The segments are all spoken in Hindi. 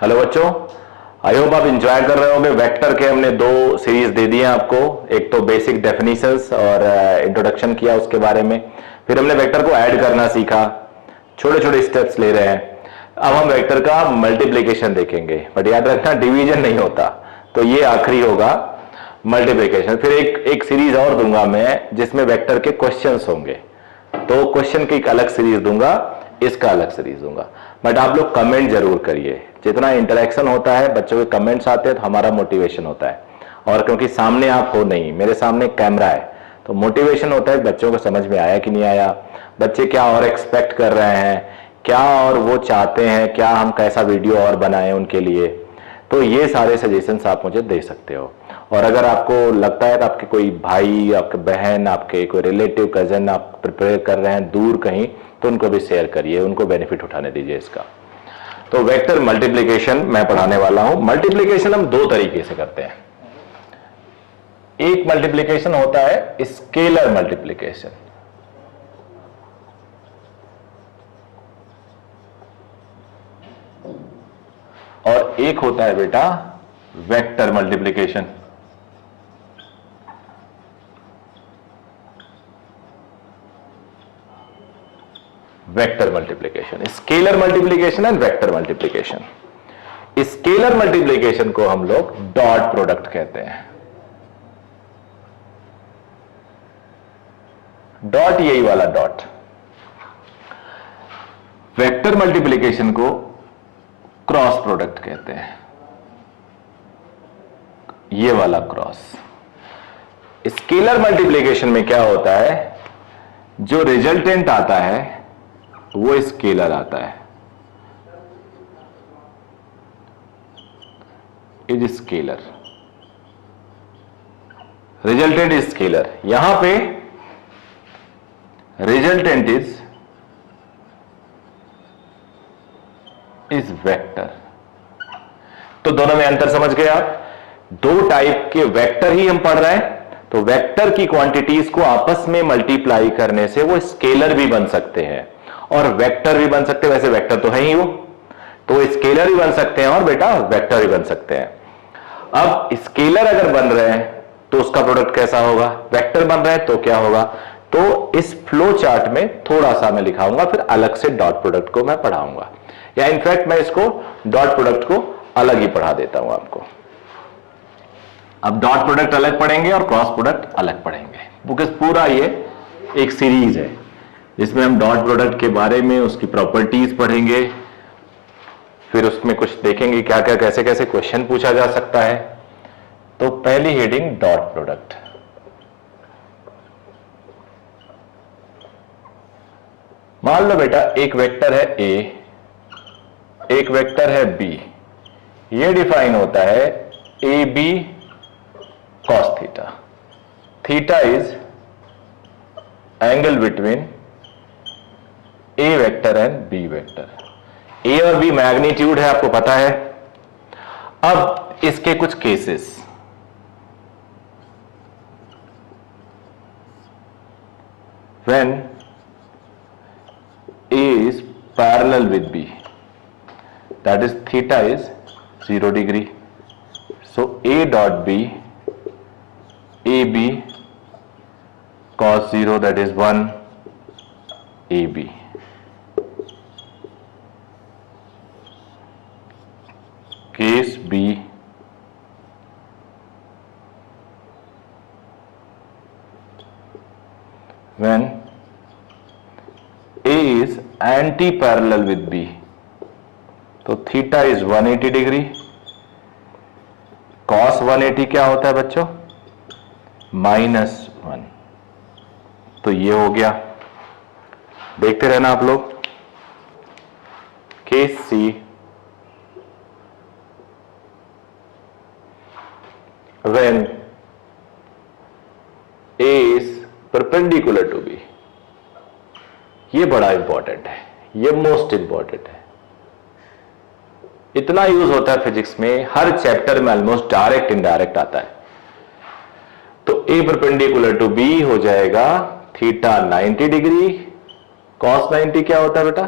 हेलो बच्चों, आई होप आप इंजॉय कर रहे होंगे। वेक्टर के हमने दो सीरीज दे दिए आपको, एक तो बेसिक डेफिनेशंस और इंट्रोडक्शन किया उसके बारे में, फिर हमने वेक्टर को ऐड करना सीखा, छोटे छोटे स्टेप्स ले रहे हैं। अब हम वेक्टर का मल्टीप्लीकेशन देखेंगे, बट याद रखना डिवीजन नहीं होता, तो ये आखिरी होगा मल्टीप्लीकेशन। फिर एक सीरीज और दूंगा मैं जिसमें वेक्टर के क्वेश्चंस होंगे, तो क्वेश्चन की एक अलग सीरीज दूंगा, इसका अलग सीरीज दूंगा। बट आप लोग कमेंट जरूर करिए, जितना इंटरेक्शन होता है, बच्चों के कमेंट्स आते हैं तो हमारा मोटिवेशन होता है। और क्योंकि सामने आप हो नहीं, मेरे सामने कैमरा है, तो मोटिवेशन होता है बच्चों को समझ में आया कि नहीं आया, बच्चे क्या और एक्सपेक्ट कर रहे हैं, क्या और वो चाहते हैं, क्या हम कैसा वीडियो और बनाएं उनके लिए। तो ये सारे सजेशंस आप मुझे दे सकते हो। और अगर आपको लगता है कि आपके कोई भाई, आपके बहन, आपके कोई रिलेटिव, कजन आप प्रिपेयर कर रहे हैं दूर कहीं, तो उनको भी शेयर करिए, उनको बेनिफिट उठाने दीजिए इसका। तो वेक्टर मल्टीप्लिकेशन मैं पढ़ाने वाला हूं। मल्टीप्लिकेशन हम दो तरीके से करते हैं। एक मल्टीप्लिकेशन होता है स्केलर मल्टीप्लिकेशन, और एक होता है बेटा vector multiplication. Vector multiplication, scalar multiplication and vector multiplication. Scalar multiplication को हम लोग डॉट प्रोडक्ट कहते हैं। डॉट, यही वाला डॉट। वेक्टर मल्टीप्लिकेशन को क्रॉस प्रोडक्ट कहते हैं, ये वाला क्रॉस। स्केलर मल्टीप्लिकेशन में क्या होता है, जो रिजल्टेंट आता है वो स्केलर आता है, is scalar, resultant is scalar. यहां पे रिजल्टेंट इज वेक्टर। तो दोनों में अंतर समझ गए आप? दो टाइप के वेक्टर ही हम पढ़ रहे हैं, तो वेक्टर की क्वांटिटीज को आपस में मल्टीप्लाई करने से वो स्केलर भी बन सकते हैं और वेक्टर भी बन सकते हैं। वैसे वेक्टर तो है ही वो, तो स्केलर भी बन सकते हैं और बेटा वेक्टर भी बन सकते हैं। अब स्केलर अगर बन रहे हैं तो उसका प्रोडक्ट कैसा होगा, वेक्टर बन रहे हैं तो क्या होगा। तो इस फ्लो चार्ट में थोड़ा सा मैं लिखाऊंगा, फिर अलग से डॉट प्रोडक्ट को मैं पढ़ाऊंगा, या इनफैक्ट मैं इसको डॉट प्रोडक्ट को अलग ही पढ़ा देता हूं आपको। अब डॉट प्रोडक्ट अलग पढ़ेंगे और क्रॉस प्रोडक्ट अलग पढ़ेंगे, बिकॉज पूरा ये एक सीरीज है जिसमें हम डॉट प्रोडक्ट के बारे में, उसकी प्रॉपर्टीज पढ़ेंगे, फिर उसमें कुछ देखेंगे क्या क्या कैसे कैसे क्वेश्चन पूछा जा सकता है। तो पहली हेडिंग डॉट प्रोडक्ट। मान लो बेटा एक वेक्टर है ए, एक वेक्टर है बी, ये डिफाइन होता है A B cos theta. Theta is angle between A vector and B vector. A और बी मैग्नीट्यूड है, आपको पता है। अब इसके कुछ cases, when A is parallel with B, that is theta is 0 degree, so A dot B, A B cos 0, that is 1 AB. Case B, when A is anti-parallel with B, तो थीटा इज 180 डिग्री, cos 180 क्या होता है बच्चों, -1। तो ये हो गया, देखते रहना आप लोग। Case C, when A is perpendicular to B, ये बड़ा इंपॉर्टेंट है, ये मोस्ट इंपॉर्टेंट है। इतना यूज होता है फिजिक्स में, हर चैप्टर में ऑलमोस्ट डायरेक्ट इनडायरेक्ट आता है। तो ए परपेंडिकुलर टू बी हो जाएगा थीटा 90 डिग्री, कॉस 90 क्या होता है बेटा,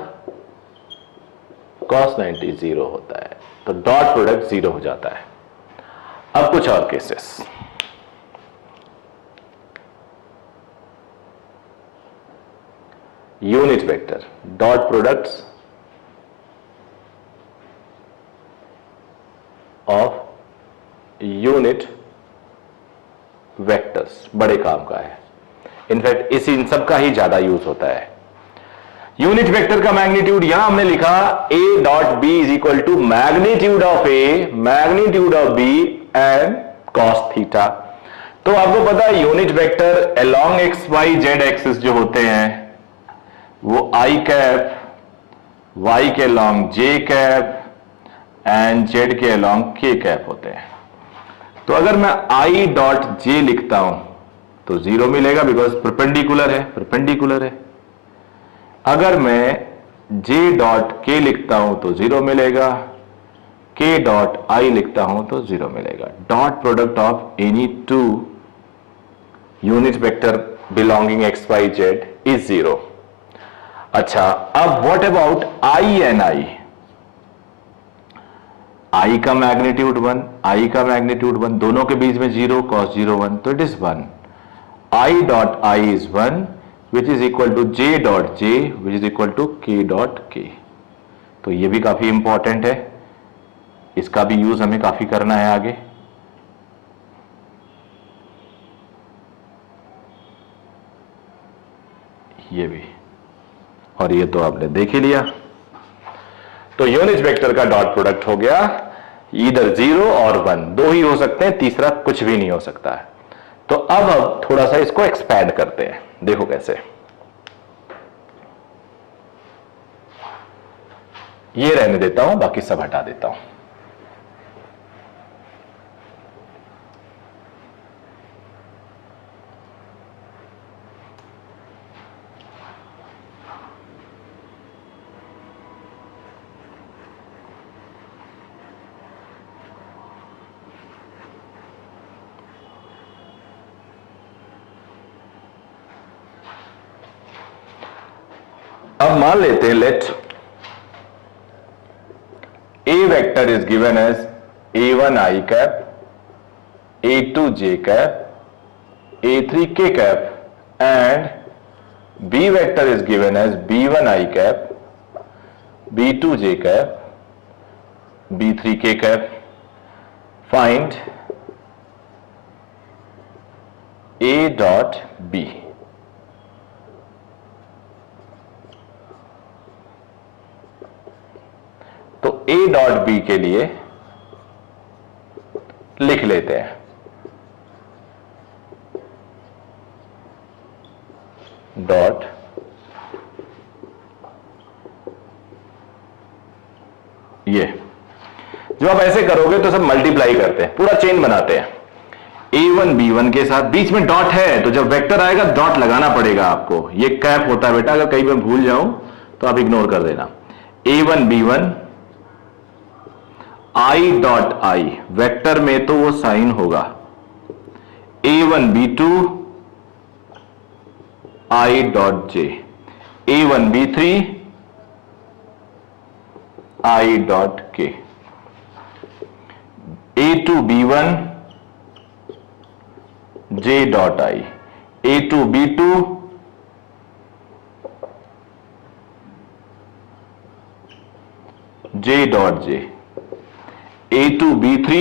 cos 90 0 होता है, तो डॉट प्रोडक्ट 0 हो जाता है। अब कुछ और cases, unit vector dot products of unit vectors बड़े काम का है। इनफैक्ट इन सब का ही ज्यादा यूज होता है। यूनिट वेक्टर का मैग्नीट्यूड यहां हमने लिखा a dot B is equal to magnitude of A magnitude of B and cos theta. तो आपको पता है unit vector along X Y Z axis जो होते हैं वो आई कैप, वाई के along J cap and Z के अलोंग के कैप होते हैं। तो अगर मैं आई डॉट जे लिखता हूं तो 0 मिलेगा बिकॉज परपेंडिकुलर है। अगर मैं जे डॉट के लिखता हूं तो 0 मिलेगा, के डॉट आई लिखता हूं तो 0 मिलेगा। Dot product of any two unit vector belonging X Y Z is 0। अच्छा, अब what about I and I का मैग्नीट्यूड 1, आई का मैग्नीट्यूड 1, दोनों के बीच में 0, cos 0 1, तो it is 1। I dot I is 1 which is equal to J dot J which is equal to K dot K. तो ये भी काफी इंपॉर्टेंट है, इसका भी यूज हमें काफी करना है आगे। ये भी, और ये तो आपने देख ही लिया। तो यूनिट वेक्टर का डॉट प्रोडक्ट हो गया इधर 0 और 1, दो ही हो सकते हैं, तीसरा कुछ भी नहीं हो सकता है। तो अब थोड़ा सा इसको एक्सपैंड करते हैं, देखो कैसे। ये रहने देता हूं, बाकी सब हटा देता हूं। अब मान लेते हैं late a vector is given as a1 I cap, a2 j cap, a3 k cap and b vector is given as b1 I cap, b2 j cap, b3 k cap. Find a dot b. तो a डॉट बी के लिए लिख लेते हैं डॉट ये। जब आप ऐसे करोगे तो सब मल्टीप्लाई करते हैं, पूरा चेन बनाते हैं a1 b1 के साथ, बीच में डॉट है तो जब वेक्टर आएगा डॉट लगाना पड़ेगा आपको। ये कैप होता है बेटा, अगर कहीं मैं भूल जाऊं तो आप इग्नोर कर देना। a1 b1 आई डॉट आई, वेक्टर में तो वो साइन होगा a1 b2 I dot J, a1 b3 I dot के, a2 b1 J dot I, a2 b2 J dot J, a2 b3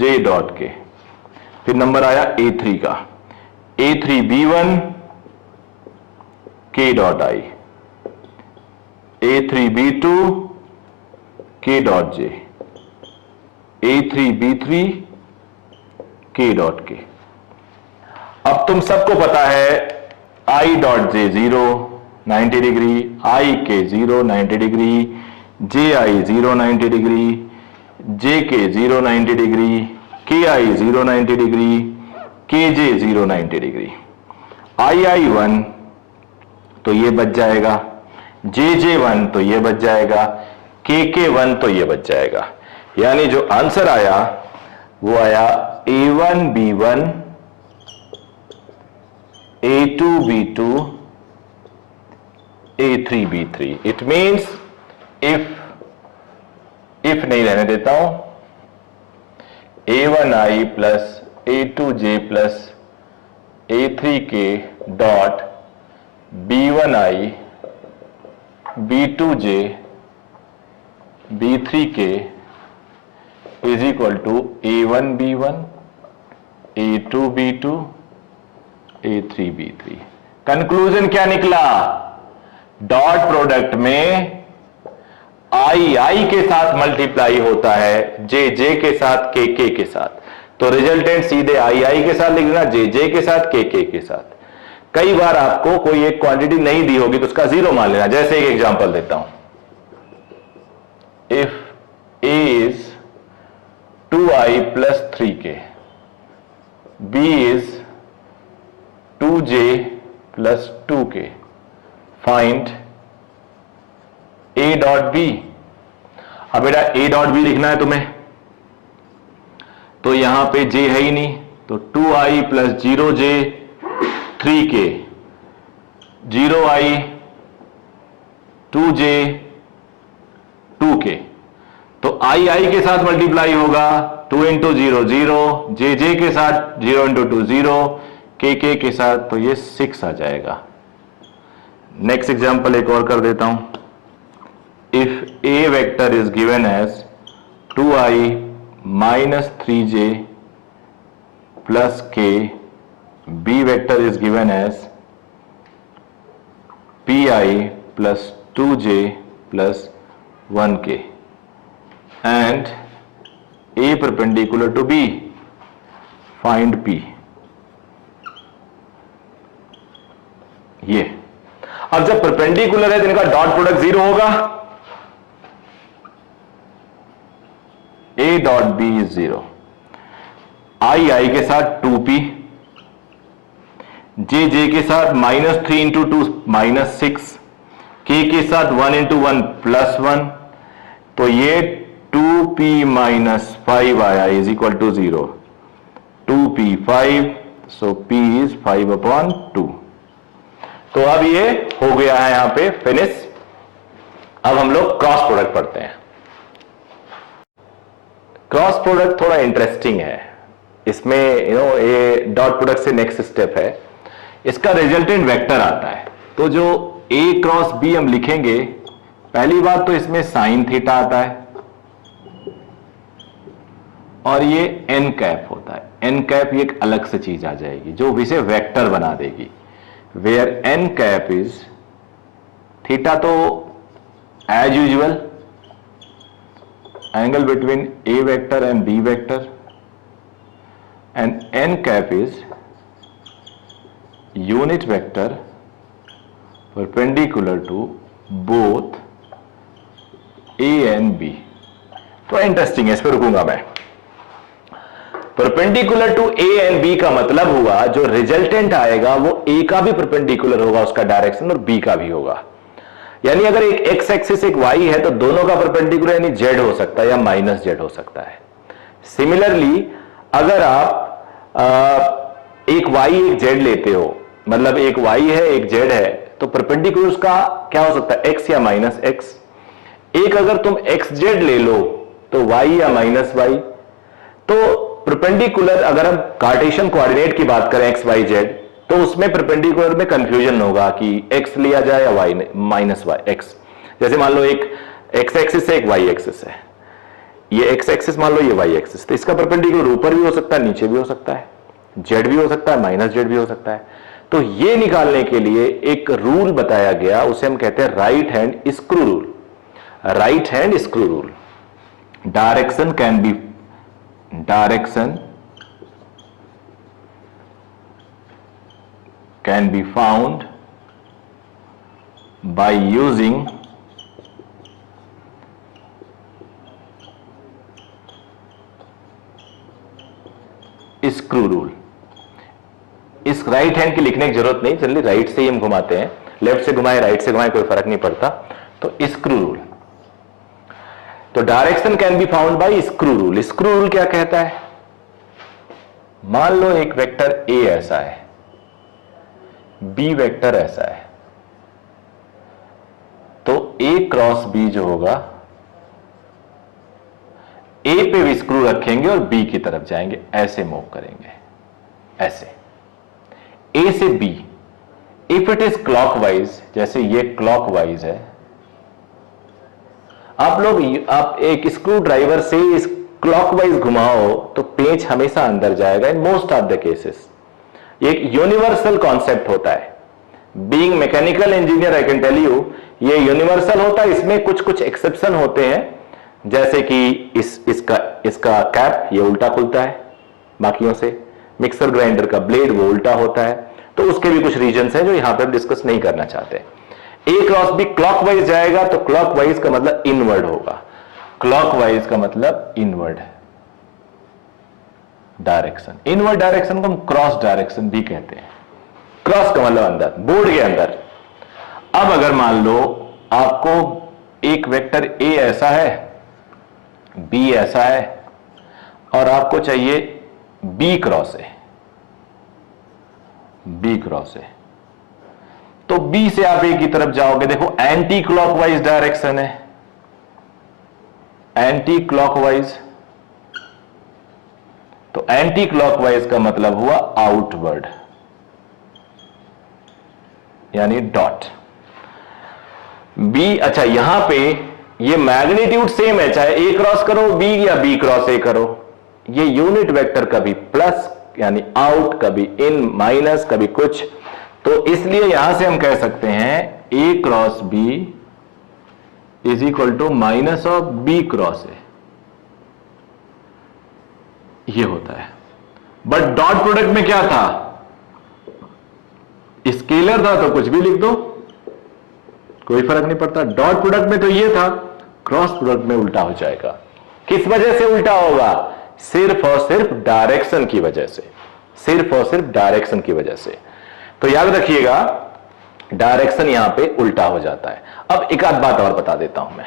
j dot के। फिर नंबर आया a3 का, a3 b1 k dot I, a3 b2 k dot j, a3 b3 k dot के। अब तुम सबको पता है i dot j 0 90 degree, i के 0 90 डिग्री, जे आई 0 90 डिग्री, जे के 0 90 डिग्री, के आई 0 90 डिग्री, के जे 0 90 डिग्री। आई 1 तो ये बच जाएगा, जे 1 तो ये बच जाएगा, के 1 तो ये बच जाएगा। यानी जो आंसर आया वो आया a1 b1 a2 b2 A3B3. It means if नहीं रहने देता हूं, A1I plus A2J plus A3K dot B1I B2J B3K is equal to A1B1 A2B2 A3B3. Conclusion क्या निकला? डॉट प्रोडक्ट में आई के साथ मल्टीप्लाई होता है जे के साथ के के साथ, तो रिजल्टेंट सीधे आई के साथ लिख देना, जे के साथ के साथ. कई बार आपको कोई एक क्वांटिटी नहीं दी होगी तो उसका जीरो मान लेना. जैसे एक एग्जांपल देता हूं, if A is 2i plus 3k, b is 2j plus 2k, find a dot B. अब बेटा a डॉट बी लिखना है तुम्हें, तो यहां पे j है ही नहीं, तो 2i plus 0j 3k, 0i 2j 2k, तो आई के साथ मल्टीप्लाई होगा, 2 इंटू 0 0, जे के साथ 0 इंटू 2 0, के के साथ, तो ये 6 आ जाएगा. नेक्स्ट एग्जांपल एक और कर देता हूं. If A vector is given as 2i minus 3j plus k, B vector is given as pi plus 2j plus 1k and A perpendicular to B, find P. ये अब जब परपेंडिकुलर है तो इनका डॉट प्रोडक्ट जीरो होगा. A dot B is zero. I के साथ 2P, जे के साथ माइनस 3 इंटू 2 माइनस 6, के साथ 1 इंटू 1 प्लस 1, तो ये 2p माइनस 5 आया is equal to 0. 2p 5, so p is 5/2. तो अब ये हो गया है यहां पे फिनिश. अब हम लोग क्रॉस प्रोडक्ट पढ़ते हैं. क्रॉस प्रोडक्ट थोड़ा इंटरेस्टिंग है. इसमें ये डॉट प्रोडक्ट से नेक्स्ट स्टेप है. इसका रिजल्टेंट वेक्टर आता है, तो जो a क्रॉस b हम लिखेंगे, पहली बात तो इसमें साइन थीटा आता है और ये एन कैप होता है. एन कैप ये एक अलग से चीज आ जाएगी जो इसे वेक्टर बना देगी. Where N cap is theta, तो as usual angle between A vector and B vector, and N cap is unit vector perpendicular to both A and B. तो इंटरेस्टिंग है, इस पर रुकूंगा मैं. Perpendicular to A and B का मतलब हुआ जो रिजल्टेंट आएगा वो ए का भी परपेंडिकुलर होगा उसका डायरेक्शन और बी का भी होगा. यानी अगर एक एक्स एक्सिस एक वाई है तो दोनों का परपेंडिकुलर यानी जेड हो सकता है या माइनस जेड हो सकता है. सिमिलरली अगर आप एक वाई एक जेड लेते हो, मतलब एक वाई है एक जेड है, तो परपेंडिकुलर उसका क्या हो सकता है, एक्स या माइनस एक्स. एक अगर तुम एक्स जेड ले लो तो वाई या माइनस वाई. तो परपेंडिकुलर अगर हम कार्टेशियन कोऑर्डिनेट की बात करें एक्स वाई जेड, तो उसमें परपेंडिकुलर में कंफ्यूजन होगा कि एक्स लिया जाए या वाई माइनस वाई एक्स. जैसे मान लो एक एक्स एक्सिस है एक वाई एक्सिस है, ये एक्स एक्सिस मान लो ये वाई एक्सिस, तो इसका परपेंडिकुलर ऊपर भी हो सकता है नीचे भी हो सकता है, जेड भी हो सकता है माइनस जेड भी हो सकता है. तो ये निकालने के लिए एक रूल बताया गया, उसे हम कहते हैं right hand screw rule. Right hand screw rule. Direction can be found by using screw rule. इस राइट हैंड की लिखने की जरूरत नहीं, जनरली राइट से ही हम घुमाते हैं, लेफ्ट से घुमाए राइट से घुमाए कोई फर्क नहीं पड़ता. तो स्क्रू रूल, तो direction can be found by screw rule. Screw rule क्या कहता है, मान लो एक वेक्टर ए ऐसा है, बी वेक्टर ऐसा है, ए क्रॉस बी जो होगा, ए पे भी स्क्रू रखेंगे और बी की तरफ जाएंगे, ऐसे मूव करेंगे, ऐसे ए से B. If it is clockwise, जैसे ये क्लॉकवाइज है, आप एक स्क्रू ड्राइवर से इस क्लॉकवाइज घुमाओ तो पेंच हमेशा अंदर जाएगा in most of the cases. एक यूनिवर्सल कॉन्सेप्ट होता है। Being mechanical engineer I can tell you, ये यूनिवर्सल होता है, इसमें कुछ कुछ एक्सेप्शन होते हैं, जैसे कि इसका कैप ये उल्टा खुलता है बाकियों से, मिक्सर ग्राइंडर का ब्लेड वो उल्टा होता है, तो उसके भी कुछ रीजंस हैं जो यहां पर डिस्कस नहीं करना चाहते। ए क्रॉस बी क्लॉकवाइज जाएगा तो क्लॉकवाइज का मतलब इनवर्ड होगा, क्लॉकवाइज का मतलब इनवर्ड डायरेक्शन। इनवर्ड डायरेक्शन को हम क्रॉस डायरेक्शन भी कहते हैं। क्रॉस का मतलब अंदर, बोर्ड के अंदर। अब अगर मान लो आपको एक वेक्टर ए ऐसा है, बी ऐसा है, और आपको चाहिए बी क्रॉस है, बी क्रॉस है, तो बी से आप ए की तरफ जाओगे, देखो एंटी क्लॉकवाइज डायरेक्शन है, एंटी क्लॉकवाइज, तो एंटी क्लॉकवाइज का मतलब हुआ आउटवर्ड, यानी डॉट बी। अच्छा, यहां पे ये मैग्नीट्यूड सेम है, चाहे ए क्रॉस करो बी या बी क्रॉस ए करो, ये यूनिट वेक्टर कभी प्लस यानी आउट, कभी इन, माइनस, कभी कुछ, तो इसलिए यहां से हम कह सकते हैं A cross B is equal to minus of B cross A, ये होता है। बट डॉट प्रोडक्ट में क्या था, स्केलर था तो कुछ भी लिख दो, कोई फर्क नहीं पड़ता। डॉट प्रोडक्ट में तो ये था, क्रॉस प्रोडक्ट में उल्टा हो जाएगा। किस वजह से उल्टा होगा, सिर्फ और सिर्फ डायरेक्शन की वजह से, सिर्फ और सिर्फ डायरेक्शन की वजह से। तो याद रखिएगा डायरेक्शन यहां पे उल्टा हो जाता है। अब एक आध बात और बता देता हूं मैं,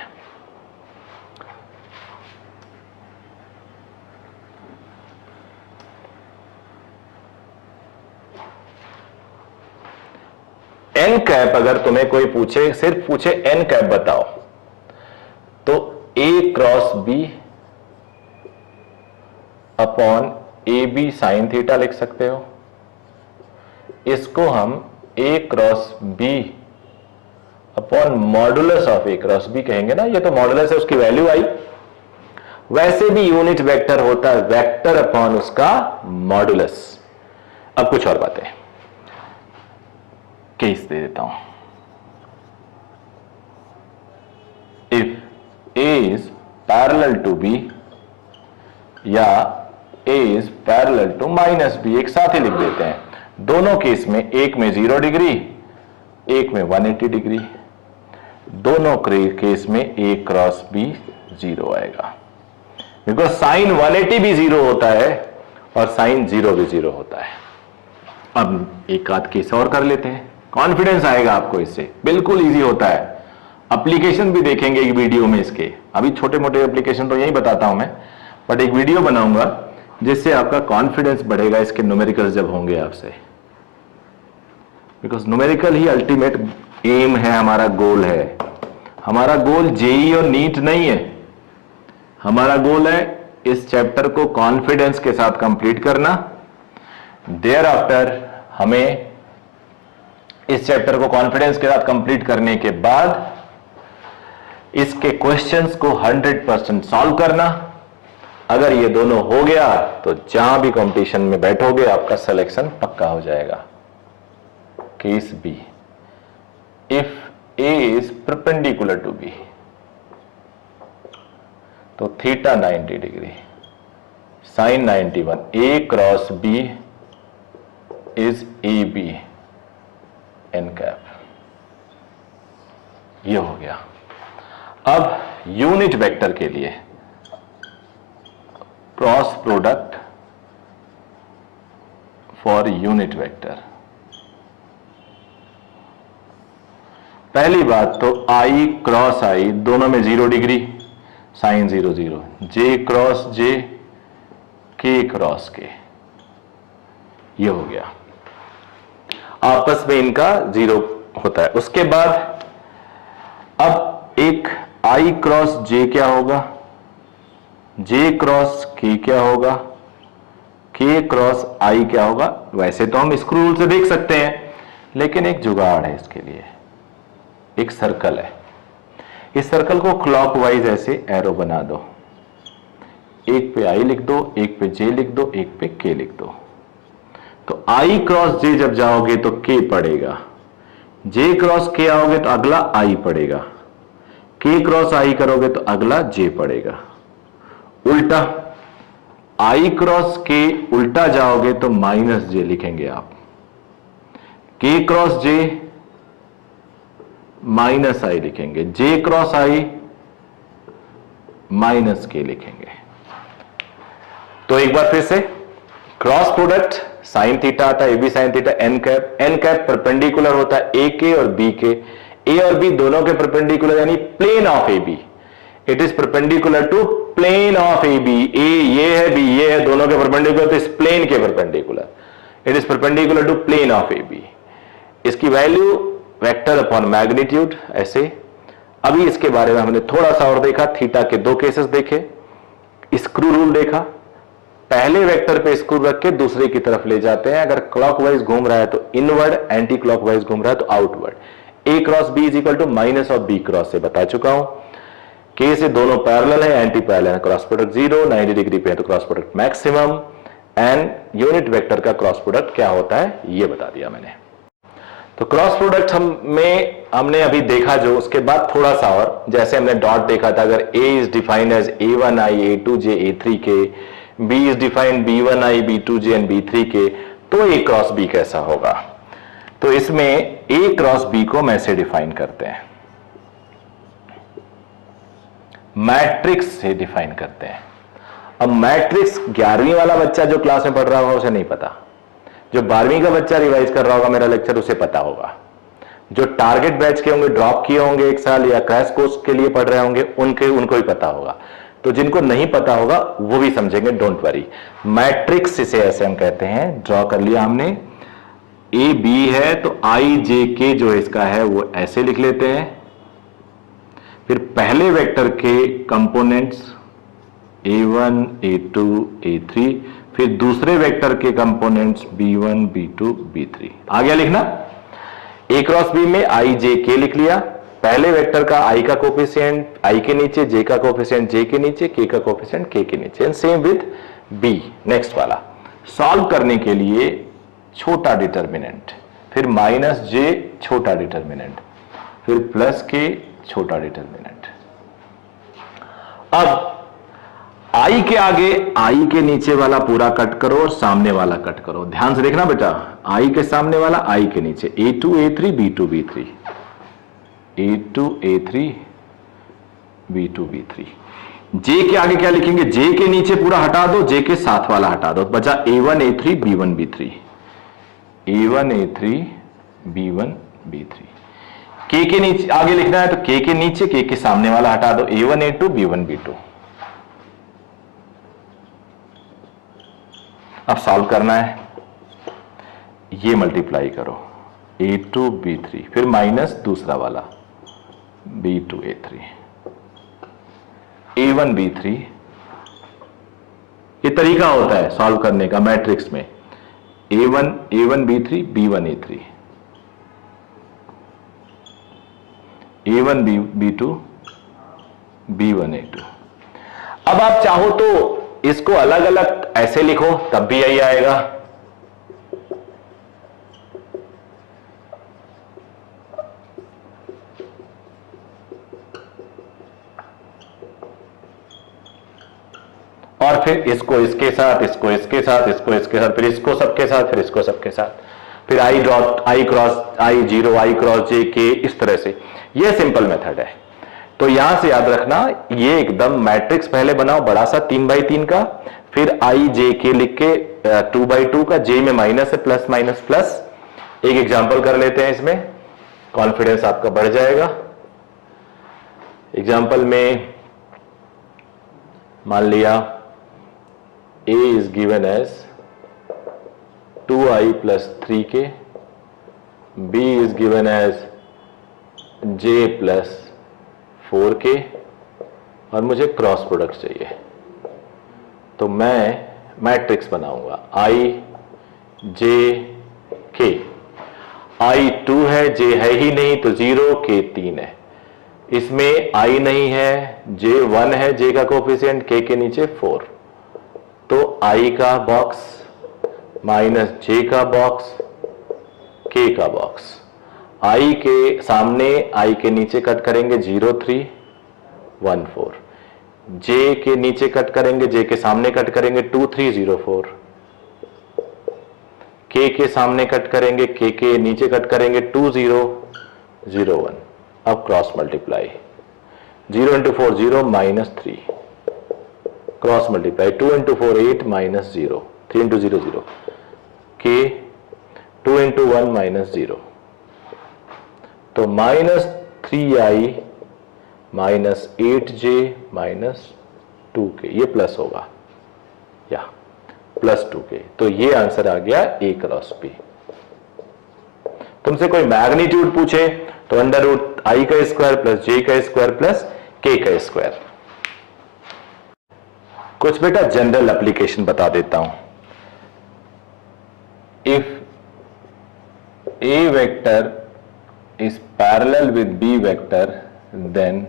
एन कैप अगर तुम्हें कोई पूछे, सिर्फ पूछे एन कैप बताओ, तो A cross B upon A B sine theta लिख सकते हो। इसको हम A cross B upon modulus of A cross B कहेंगे ना, ये तो मॉडुलस है, उसकी वैल्यू आई। वैसे भी यूनिट वेक्टर होता है वेक्टर अपॉन उसका मॉडुलस। अब कुछ और बातें, केस दे देता हूं। If A is parallel to B या A is parallel to minus B, एक साथ ही लिख देते हैं। दोनों केस में, एक में 0 डिग्री, एक में 180 डिग्री, दोनों केस में ए क्रॉस बी 0 आएगा, बिकॉज साइन 180 भी 0 होता है और साइन 0 भी 0 होता है। अब एक आध केस और कर लेते हैं, कॉन्फिडेंस आएगा आपको इससे, बिल्कुल इजी होता है। एप्लीकेशन भी देखेंगे एक वीडियो में इसके, अभी छोटे मोटे एप्लीकेशन तो यही बताता हूं मैं, बट एक वीडियो बनाऊंगा जिससे आपका कॉन्फिडेंस बढ़ेगा इसके न्यूमेरिकल्स जब होंगे आपसे, because numerical he ultimate aim है, हमारा गोल है। हमारा गोल जेई और नीट नहीं है, हमारा गोल है इस चैप्टर को कॉन्फिडेंस के साथ कंप्लीट करना। देयर आफ्टर हमें इस चैप्टर को कॉन्फिडेंस के साथ कंप्लीट करने के बाद इसके क्वेश्चंस को 100% सॉल्व करना। अगर ये दोनों हो गया तो जहां भी कंपटीशन में बैठोगे आपका सिलेक्शन पक्का हो जाएगा। Case B, if A is perpendicular to B, तो theta 90 degree, sine 91, A cross B is A B N cap, ये हो गया। अब यूनिट वेक्टर के लिए cross product for unit vector. पहली बात तो आई क्रॉस आई, दोनों में 0 degree, sine 0 0, J cross J, K cross के, ये हो गया, आपस में इनका 0 होता है। उसके बाद अब एक आई क्रॉस जे क्या होगा, जे क्रॉस के क्या होगा, के क्रॉस आई क्या होगा। वैसे तो हम स्क्रू रूल से देख सकते हैं, लेकिन एक जुगाड़ है इसके लिए। एक सर्कल है, इस सर्कल को क्लॉकवाइज ऐसे एरो बना दो, एक पे आई लिख दो, एक पे जे लिख दो, एक पे के लिख दो। तो आई क्रॉस जे जब जाओगे तो के पड़ेगा, जे क्रॉस के आओगे तो अगला आई पड़ेगा, के क्रॉस आई करोगे तो अगला जे पड़ेगा। उल्टा आई क्रॉस के उल्टा जाओगे तो माइनस जे लिखेंगे आप, के क्रॉस जे माइनस आई लिखेंगे, जे क्रॉस आई माइनस के लिखेंगे। तो एक बार फिर से क्रॉस प्रोडक्ट साइन थीटा आता है, A B sine theta N cap perpendicular होता है ए के और बी के, ए और बी दोनों के परपेंडिकुलर यानी plane of A B. It is perpendicular to plane of A B, A ये है बी ये है, दोनों के परपेंडिकुलर तो इस प्लेन के perpendicular, it is perpendicular to plane of A B. इसकी वैल्यू वेक्टर अपॉन मैग्नीट्यूड ऐसे। अभी इसके बारे में हमने थोड़ा सा और देखा, थीटा के दो केसेस देखे, स्क्रू रूल देखा, पहले वेक्टर पे स्क्रू रख के दूसरे की तरफ ले जाते हैं, अगर क्लॉकवाइज घूम रहा है तो इनवर्ड, एंटी क्लॉकवाइज घूम रहा है तो outward. A cross B is equal to minus of B cross से बता चुका हूं, के से दोनों पैरेलल है, एंटी पैरेलल है, क्रॉस प्रोडक्ट 0 90 डिग्री पे है तो cross product maximum, and unit vector का क्रॉस प्रोडक्ट क्या होता है ये बता दिया मैंने। तो क्रॉस प्रोडक्ट हमने अभी देखा जो, उसके बाद थोड़ा सा और, जैसे हमने डॉट देखा था, अगर a इज defined as a1i a2j a3k, b is defined b1i b2j and b3k, तो a क्रॉस b कैसा होगा। तो इसमें a क्रॉस b को मैं से डिफाइन करते हैं, मैट्रिक्स से डिफाइन करते हैं। अब मैट्रिक्स 11वीं वाला बच्चा जो क्लास में पढ़ रहा होगा उसे नहीं पता, जो 12वीं का बच्चा रिवाइज कर रहा होगा मेरा लेक्चर उसे पता होगा, जो टारगेट बैच के होंगे, ड्रॉप किए होंगे एक साल या क्रैश कोर्स के लिए पढ़ रहे होंगे, उनको ही पता होगा। तो जिनको नहीं पता होगा वो भी समझेंगे, डोंट वरी। मैट्रिक्स इसे ऐसे हम कहते हैं, ड्रॉ कर लिया हमने, ए बी है तो आई जे के जो इसका है वो ऐसे लिख लेते हैं, फिर पहले वेक्टर के कंपोनेंट्स a1 a2 a3, फिर दूसरे वेक्टर के कंपोनेंट्स b1 b2 b3। आ गया लिखना, a क्रॉस b में i j k लिख लिया, पहले वेक्टर का i का कोफिशिएंट i के नीचे, j का कोफिशिएंट j के नीचे, k का कोफिशिएंट k के नीचे, and same with b। Next वाला सॉल्व करने के लिए छोटा डिटर्मिनेंट, फिर माइनस j छोटा डिटर्मिनेंट, फिर प्लस k छोटा डिटर्मिनेंट। अब आई के आगे आई के नीचे वाला पूरा कट करो और सामने वाला कट करो, ध्यान से देखना बेटा, आई के सामने वाला आई के नीचे, a2 a3 b2 b3, a2 a3 b2 b3। जे के आगे क्या लिखेंगे, जे के नीचे पूरा हटा दो, जे के साथ वाला हटा दो, बचा a1 a3 b1 b3, a1 a3 b1 b3। के नीचे आगे लिखना है तो के नीचे के सामने वाला हटा दो, a1 a2 b1 b2। अब सॉल्व करना है, ये मल्टीप्लाई करो a2 b3, फिर माइनस दूसरा वाला b2 a3, a1 b3। ये तरीका होता है सॉल्व करने का मैट्रिक्स में, a1 b3 b1 a3, a1 b2 b1 a2। अब आप चाहो तो इसको अलग अलग ऐसे लिखो तब भी यही आएगा, और फिर इसको इसके साथ, इसको इसके साथ, इसको इसके साथ, फिर इसको सबके साथ, फिर इसको सबके साथ, फिर I dot I cross I zero I cross J K, इस तरह से। यह सिंपल मेथड है। तो यहां से याद रखना, ये एकदम मैट्रिक्स पहले बनाओ बड़ा सा 3x3 का, फिर आई जे के लिख के 2x2 का, जे में माइनस है, प्लस माइनस प्लस। एक एग्जांपल कर लेते हैं, इसमें कॉन्फिडेंस आपका बढ़ जाएगा। एग्जांपल में मान लिया a is given as 2i plus 3k, b is given as j plus 4k और मुझे क्रॉस प्रोडक्ट चाहिए। तो मैं मैट्रिक्स बनाऊंगा I J K। I 2 है, J है ही नहीं तो 0, K 3 है। इसमें I नहीं है, J 1 है, J का कोफिशिएंट, K के नीचे 4। तो I का बॉक्स माइनस J का बॉक्स, K का बॉक्स। I के सामने I के नीचे कट करेंगे 0 3 1 4। J के नीचे कट करेंगे, J के सामने कट करेंगे 2 3 0 4। K के सामने कट करेंगे, K के नीचे कट करेंगे 2 0 0 1। अब cross multiply 0 into 4 0 minus 3, cross multiply 2 into 4 8 minus 0, 3 into 0 0, K 2 into 1 minus 0। तो minus 3i minus 8j minus 2k, ये प्लस होगा या प्लस 2k। तो ये आंसर आ गया A क्रॉस B। तुमसे कोई मैग्नीट्यूड पूछे तो अंडर रूट I का स्क्वायर प्लस J का स्क्वायर प्लस K का स्क्वायर। कुछ बेटा जनरल एप्लीकेशन बता देता हूं। If A vector is parallel with B vector, then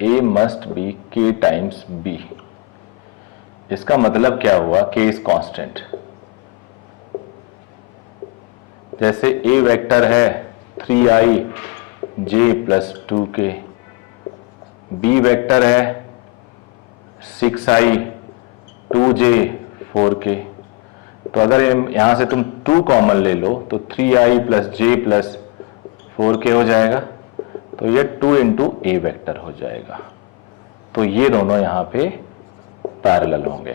A must be K times B। इसका मतलब क्या हुआ? K is constant। जैसे A वेक्टर है 3i J plus 2k, B vector है 6i 2j 4k। तो अगर यहां से तुम 2 कॉमन ले लो तो 3i plus j plus 4k हो जाएगा। तो ये 2 इंटू ए वेक्टर हो जाएगा। तो ये दोनों यहां पे पैरेलल होंगे।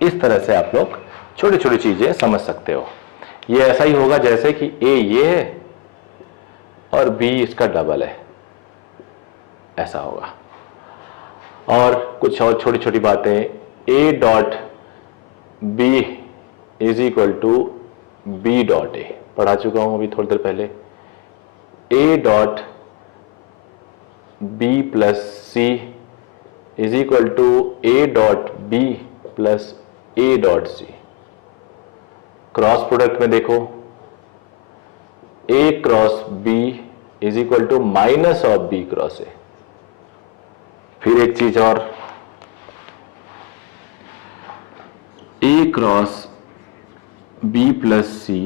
इस तरह से आप लोग छोटी छोटी चीजें समझ सकते हो। ये ऐसा ही होगा जैसे कि a ये है और b इसका डबल है, ऐसा होगा। और कुछ और छोटी छोटी बातें, a dot b is equal to b dot A, पढ़ा चुका हूं अभी थोड़ी देर पहले। a dot b plus C is equal to a dot b plus a dot C. Cross product में देखो a cross b is equal to minus of b cross A. फिर एक चीज और, a cross b plus C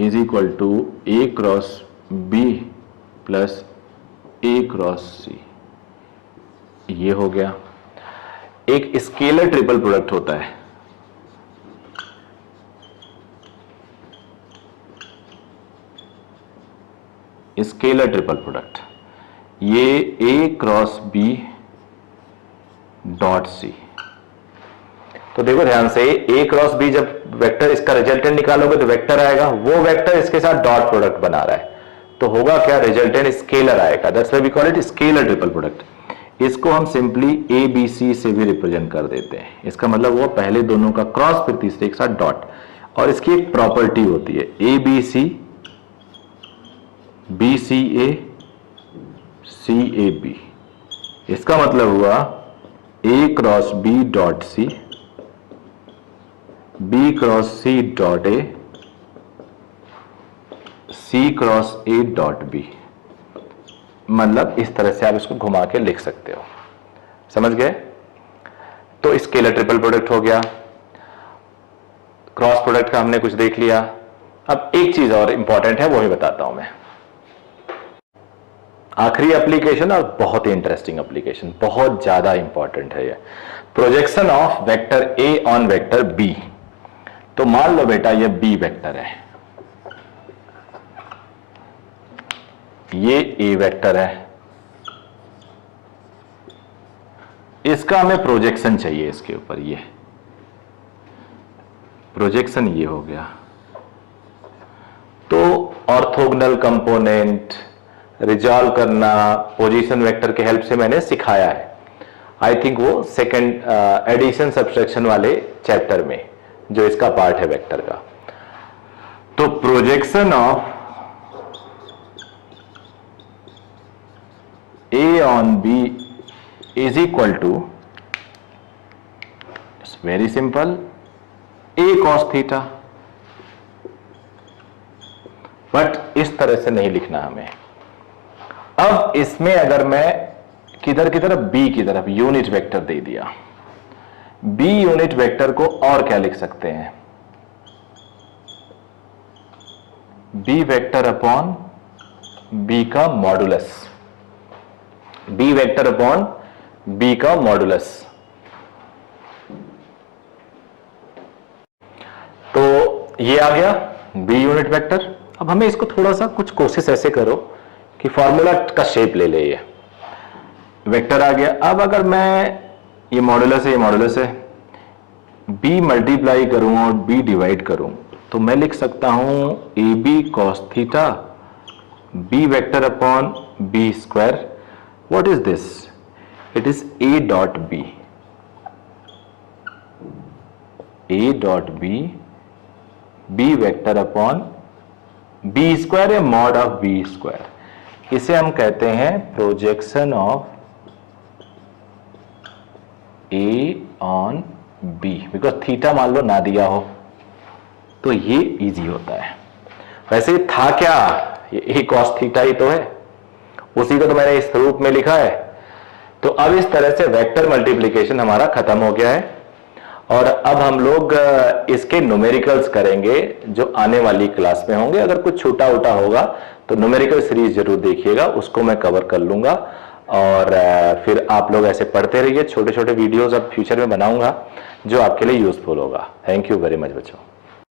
is equal to a cross b plus a cross C. ये हो गया। एक स्केलर ट्रिपल प्रोडक्ट होता है। स्केलर ट्रिपल प्रोडक्ट, ये a cross b dot C. तो देखो ध्यान से, a क्रॉस b जब वेक्टर इसका रिजल्टेंट निकालोगे तो वेक्टर आएगा, वो वेक्टर इसके साथ डॉट प्रोडक्ट बना रहा है तो होगा क्या? रिजल्टेंट स्केलर आएगा। That's why we call it scalar triple product. इसको हम सिंपली ए बी सी से भी रिप्रेजेंट कर देते हैं। इसका मतलब वो पहले दोनों का क्रॉस फिर तीसरे के साथ डॉट। और इसकी एक प्रॉपर्टी होती है A B C, B C A, C A B. इसका मतलब हुआ A cross B dot C, B cross C dot A, C cross A dot B. मतलब इस तरह से आप इसको घुमा के लिख सकते हो। समझ गए? तो स्केलर ट्रिपल प्रोडक्ट हो गया। क्रॉस प्रोडक्ट का हमने कुछ देख लिया। अब एक चीज और इंपॉर्टेंट है, वो ही बताता हूं मैं। आखिरी एप्लीकेशन और बहुत ही इंटरेस्टिंग एप्लीकेशन, बहुत ज्यादा इंपॉर्टेंट है ये। Projection of vector A on vector B. तो मान लो बेटा ये बी वेक्टर है, ये ए वेक्टर है, इसका हमें प्रोजेक्शन चाहिए इसके ऊपर। ये प्रोजेक्शन ये हो गया। तो ऑर्थोगोनल कंपोनेंट रिजॉल्व करना पोजीशन वेक्टर के हेल्प से मैंने सिखाया है। आई थिंक वो सेकंड एडिशन सब्सट्रैक्शन वाले चैप्टर में, जो इसका पार्ट है वेक्टर का। तो projection of A on B is equal to, it's very simple, A cos theta. But इस तरह से नहीं लिखना हमें। अब इसमें अगर मैं किधर की तरफ, B की तरफ यूनिट वेक्टर दे दिया, B यूनिट वेक्टर को और क्या लिख सकते हैं, B वेक्टर अपॉन B का modulus, B vector upon B का मॉडुलस। तो ये आ गया B यूनिट वेक्टर। अब हमें इसको थोड़ा सा कुछ कोशिश ऐसे करो कि फॉर्मूला का शेप ले ले, ये वेक्टर आ गया। अब अगर मैं ये मॉडुलस है, ये मॉडुलस है, B मल्टीप्लाई करूं और B डिवाइड करूं, तो मैं लिख सकता हूं A B cos theta B vector upon B square. What is this? It is A dot B, A dot B, B vector upon B square है मॉड ऑफ B स्क्वायर। इसे हम कहते हैं projection of A on B, because theta मान लो ना दिया हो तो ये इजी होता है। वैसे था क्या, ये कॉस थीटा ही तो है, उसी को तो मैंने इस रूप में लिखा है। तो अब इस तरह से वेक्टर मल्टीप्लिकेशन हमारा खत्म हो गया है और अब हम लोग इसके न्यूमेरिकल्स करेंगे जो आने वाली क्लास में होंगे। अगर कुछ छोटा उटा होगा तो न्यूमेरिकल सीरीज जरूर देखिएगा, उसको मैं कवर कर लूंगा और फिर आप लोग ऐसे पढ़ते रहिए। छोटे छोटे वीडियोस अब फ्यूचर में बनाऊंगा जो आपके लिए यूजफुल होगा। थैंक यू वेरी मच बच्चों।